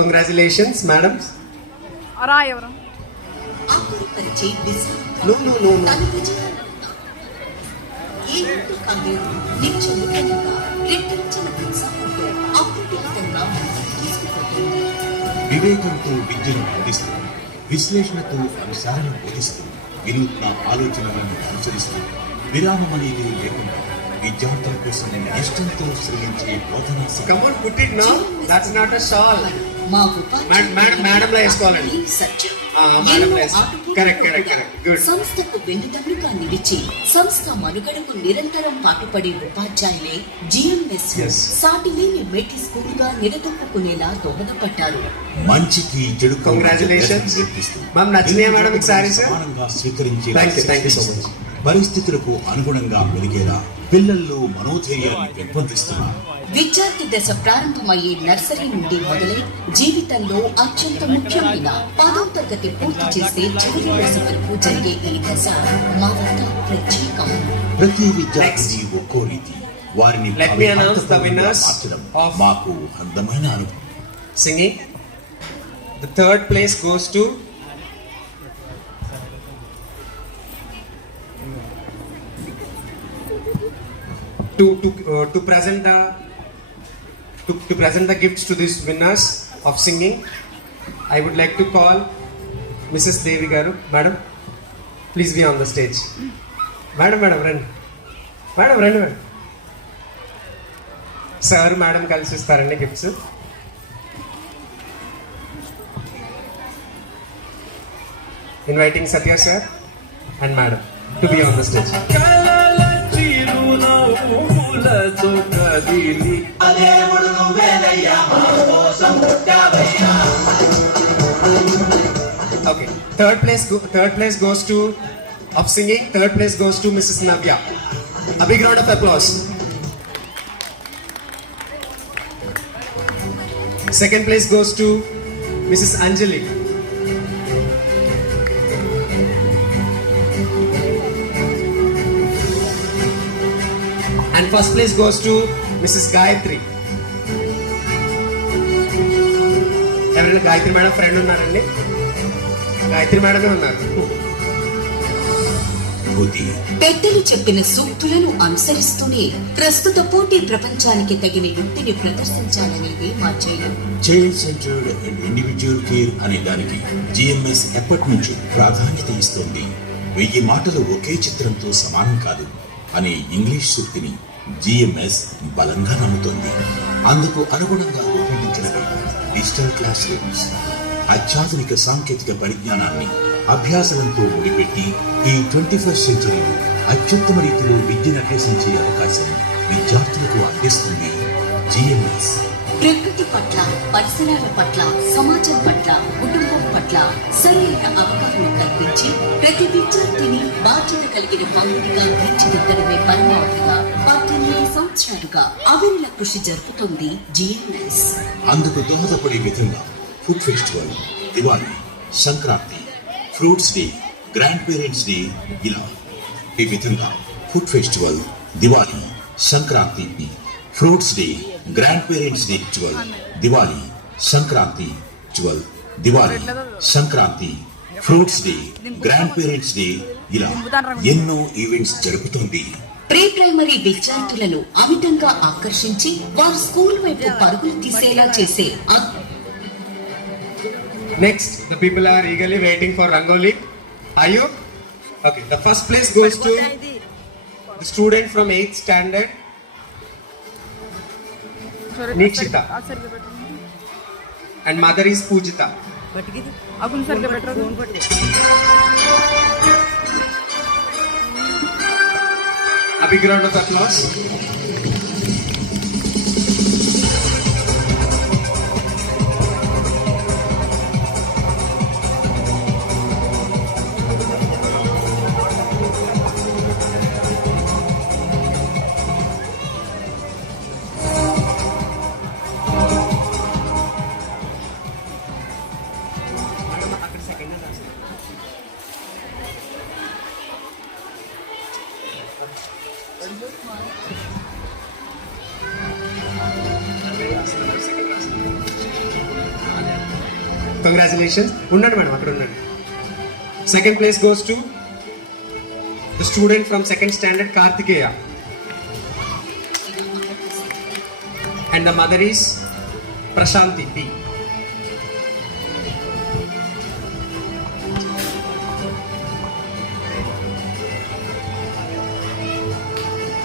Congratulations, madam. Arayavaram. No. వివేకంతో విద్యను అందిస్తూ, విశ్లేషణతో అంశాలను బోధిస్తూ, వినూత్న ఆలోచనలను అనుసరిస్తూ, విరామం అనేది లేకుండా విద్యార్థుల కోసం ఇష్టంతో శ్రమించే బోధనా. Come on, put it now. That's not a shawl. Madam వేసుకోవాలండి. సంస్థకు వెన్నుదన్నుగా నిలిచి సంస్థ మనుగడకు నిరంతరం పాటుపడే ఉపాధ్యాయులే జిఎంఎస్ సాటి లేని మేటి స్కూల్ గా నిలదొక్కునేలా దోహదపడ్డారు. మంచికి చెడు కంగ్రాచులేషన్స్. మ్యామ్ నచ్చినాయా మేడం మీకు సారీస్? సమానంగా స్వీకరించే థాంక్యూ. పరిస్థితులకు అనుగుణంగా మెలిగేలా పిల్లల్లో మనోధైర్యాన్ని పెంపొందిస్తున్నారు. విద్యార్థి దశ ప్రారంభమయ్యే నర్సరీ నుండి మొదలై జీవితంలో అత్యంత ముఖ్యమైన 10వ తరగతి పూర్తి చేసే చివరి దశ వరకు జరిగే ఈ దశ మా వద్ద ప్రత్యేకం. ప్రతి విద్యార్థి ఒక్కో రీతి వారిని మాకు అందమైన అనుభవం. Singing the third place goes to present the gifts to these winners of singing. I would like to call Mrs. Devi Garu. Madam, please be on the stage. Madam, run. Sir, madam kalsi istarandi gifts. Inviting Satya sir and madam to be on the stage. Okay, third place goes to of singing. Third place goes to Mrs. Navya. A big round of applause. Second place goes to Mrs. Anjali. And first place goes to Mrs. Gayatri. ఎవరైనా Gayatri madam friend ఉన్నారండి? గాయత్రి మేడమే ఉన్నారు. పెద్దలు చెప్పిన సూక్తులను అనుసరిస్తూనే ప్రస్తుత పోటీ ప్రపంచానికి తగిన యుక్తిని ప్రదర్శించాలనేది మా ధ్యేయం. Child centred and individual care అనే దానికి జిఎంఎస్ ఎప్పటి నుంచి ప్రాధాన్యత ఇస్తోంది. 1000 మాటలు ఒకే చిత్రంతో సమానం కాదు అనే ఇంగ్లీష్ సూక్తిని జిఎంఎస్ బలంగా నమ్ముతోంది. అందుకు అనుగుణంగా రూపొందించినవి డిజిటల్ క్లాస్ రూమ్స్. అత్యాధునిక సాంకేతిక పరిజ్ఞానాన్ని అభ్యాసంతో ముడిపెట్టి ఈ 21st సెంచరీలో అత్యుత్తమ రీతిలో విద్యను అభ్యసించే అవకాశం విద్యార్థులకు అందిస్తుంది జిఎంఎస్. ప్రకృతి పట్ల, పరిసరాల పట్ల, సమాజం పట్ల, కుటుంబం పట్ల సరైన అవగాహన కల్పించి ప్రతి విద్యార్థిని బాధ్యత కలిగిన పౌరుడిగా తీర్చిదిద్దడమే పరమావధిగా 18 సంవత్సరాలుగా అవిరళ కృషి జరుపుతుంది జిఎంఎస్. అందుకు దోహదపడే విధంగా food festival, Diwali, Sankranti, fruits day, grand parents day ఇలా ఈ విధంగా food festival, Diwali, Sankranti, fruits day, grand parents day festival, Diwali, Sankranti festival, Diwali, Sankranti, fruits day, grand parents day ఇలా ఎన్నో ఈవెంట్స్ జరుపుతుంది. ప్రీ ప్రైమరీ విద్యార్థులను అమితంగా ఆకర్షించి వారు స్కూల్ వైపు పరుగులు తీసేలా చేసే Next, the people are eagerly waiting for Rangoli. Are you? Okay, the first place goes to the student from 8th standard, Nikshita, and mother is Pujita. అప్పుడు సరిగ్గా పెట్టరు. A big round of applause. Congratulations. ఉండండి madam, అక్కడ ఉండండి. Second place goes to the student from 2nd standard, Kartikeya, and the mother is Prashanti P.